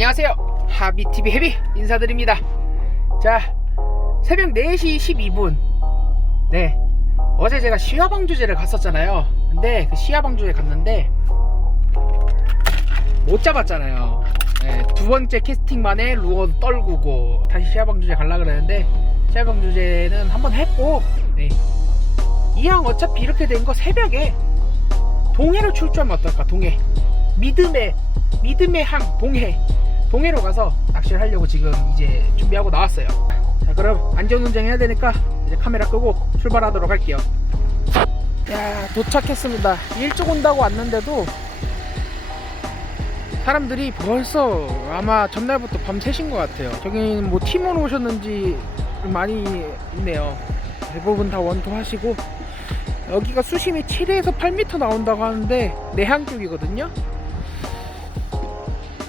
안녕하세요. 하비TV 헤비 인사드립니다. 자 새벽 4시 12분. 네 어제 제가 시야방주제를 갔었잖아요. 근데 그 시야방주제 갔는데 못 잡았잖아요. 네, 두 번째 캐스팅만에 루어 떨구고 다시 시야방주제 갈라 그랬는데 시야방주제는 한번 했고 네. 이왕 어차피 이렇게 된 거 새벽에 동해로 출조하면 어떨까 동해. 믿음의 믿음의 항 동해. 동해로 가서 낚시를 하려고 지금 이제 준비하고 나왔어요. 자 그럼 안전운전 해야 되니까 이제 카메라 끄고 출발하도록 할게요. 야 도착했습니다. 일찍 온다고 왔는데도 사람들이 벌써 아마 전날부터 밤 새신 것 같아요. 저기는 뭐 팀원 오셨는지 많이 있네요. 대부분 다 원투 하시고. 여기가 수심이 7에서 8m 나온다고 하는데 내항 쪽이거든요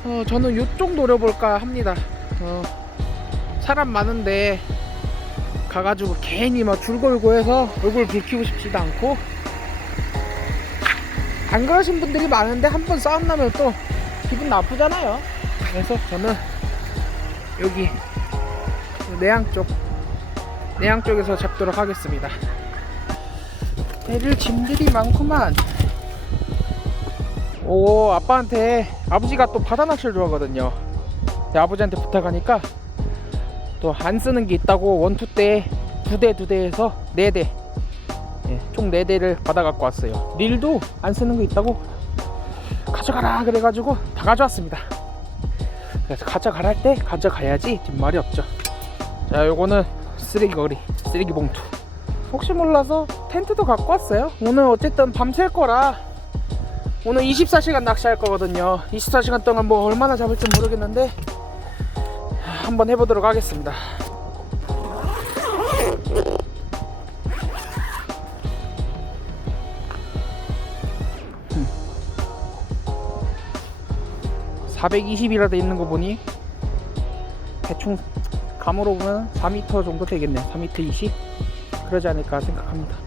어, 저는 이쪽 노려볼까 합니다. 어, 사람 많은데 가가지고 괜히 막 줄 걸고 해서 얼굴 붉히고 싶지도 않고 안 그러신 분들이 많은데 한 번 싸움 나면 또 기분 나쁘잖아요. 그래서 저는 여기 내양 쪽 내양 쪽에서 잡도록 하겠습니다. 내릴 짐들이 많구만. 오 아빠한테 아버지가 또 바다 낚시를 좋아하거든요. 아버지한테 부탁하니까 또 안 쓰는 게 있다고 원투 때 두 대 두 대에서 네대 예, 총네 대를 받아 갖고 왔어요. 릴도 안 쓰는 거 있다고 가져가라 그래가지고 다 가져왔습니다. 그래서 가져가라 할 때 가져가야지 뒷말이 없죠. 자 요거는 쓰레기 거리 쓰레기 봉투. 혹시 몰라서 텐트도 갖고 왔어요. 오늘 어쨌든 밤샐 거라 오늘 24시간 낚시할 거거든요. 24시간 동안 뭐 얼마나 잡을지 모르겠는데 한번 해보도록 하겠습니다. 음. 420이라 돼 있는 거 보니 대충 감으로 보면 4m 정도 되겠네. 4m 20 그러지 않을까 생각합니다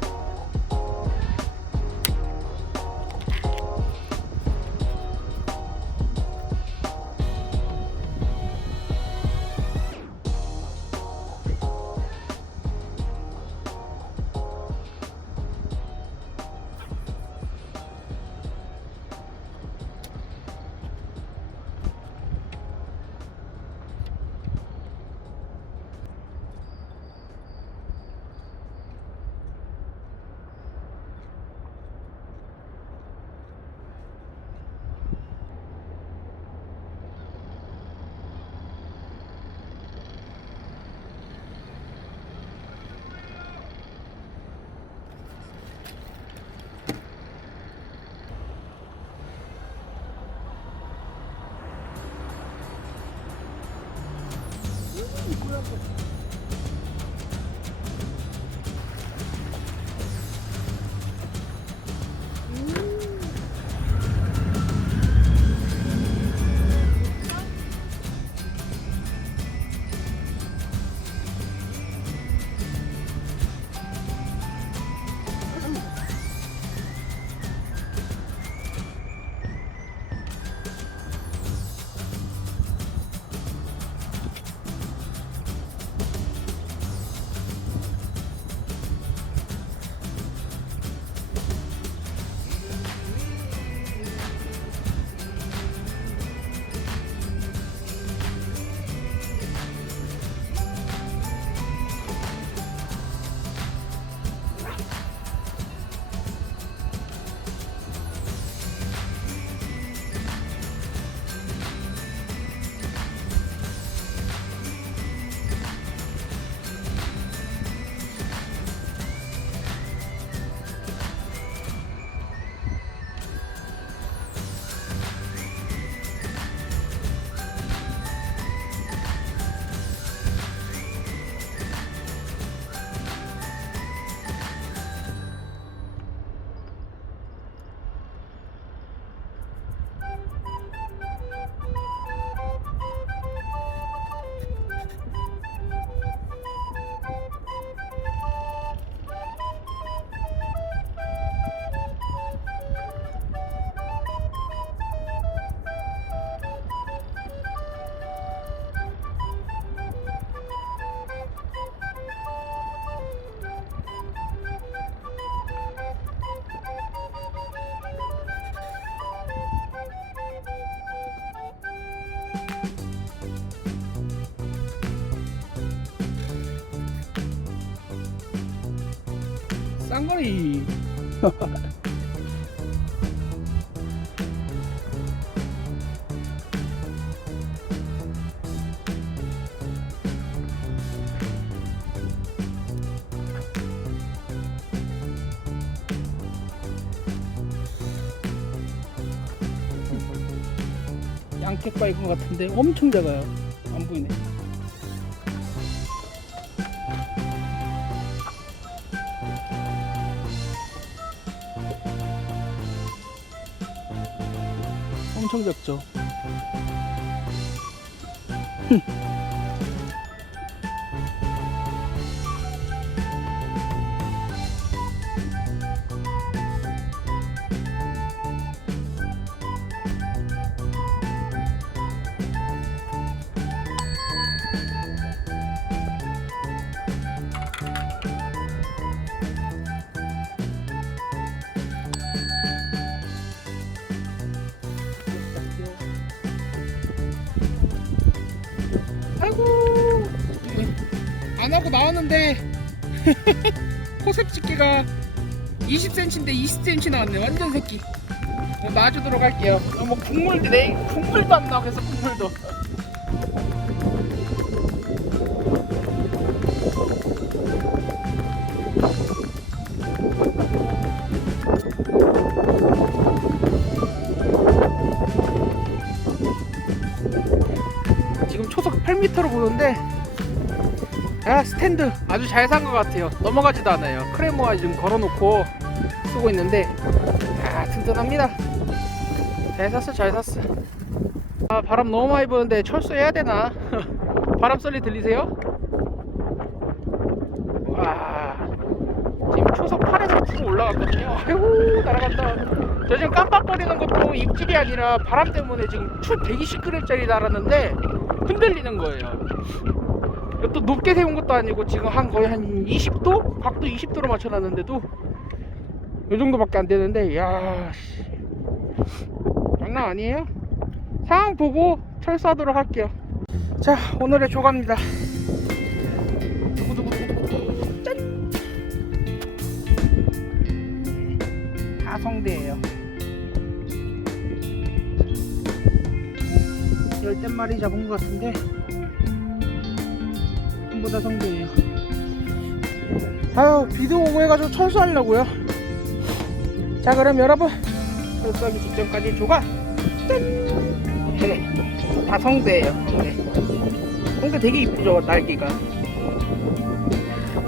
쌍거리. 양택바일 것 같은데 엄청 작아요. 안 보이네. 엄청 작죠. 아 안 하고 나왔는데 호셉집게가 20cm인데 20cm 나왔네 완전 새끼. 뭐 놔주도록 할게요. 어, 뭐 국물도 내 국물도 안 나와 그래서 국물도. 지금 초속 8m로 보는데 아 스탠드 아주 잘 산 것 같아요. 넘어가지도 않아요. 크레모아 지금 걸어놓고 쓰고 있는데 아 튼튼합니다. 잘 샀어 잘 샀어. 아 바람 너무 많이 부는데 철수해야 되나? 바람 소리 들리세요? 와 지금 초속 8에서 9 올라갔거든요. 아이고 날아간다. 저 지금 깜빡거리는 것도 입질이 아니라 바람 때문에 지금 초 120km짜리 날았는데 흔들리는 거예요 또 높게 세운 것도 아니고 지금 한 거의 한 20도? 각도 20도로 맞춰놨는데도 이 정도밖에 안 되는데 야 씨. 장난 아니에요? 상황 보고 철수하도록 할게요 자 오늘의. 짠! 다성대예요 열댓 마리 잡은 것 같은데 전부 다 성대예요 아유 비도 오고 해가지고 철수하려고요 자 그럼 여러분 철수하기 직전까지 조각 짠! 네, 다 성대예요 네. 성대 되게 이쁘죠 날개가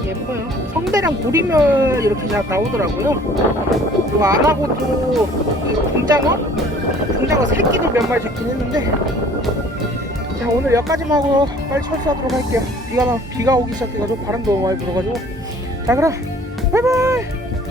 예뻐요 성대랑 부리면 이렇게 잘 나오더라고요 이거 안 하고도 이 붕장어? 붕장어 새끼들 몇 마리 잡긴 했는데 자 오늘 여기까지만 하고 빨리 철수하도록 할게요. 비가 나- 비가 오기 시작해가지고 바람도 많이 불어가지고. 자 그럼 바이바이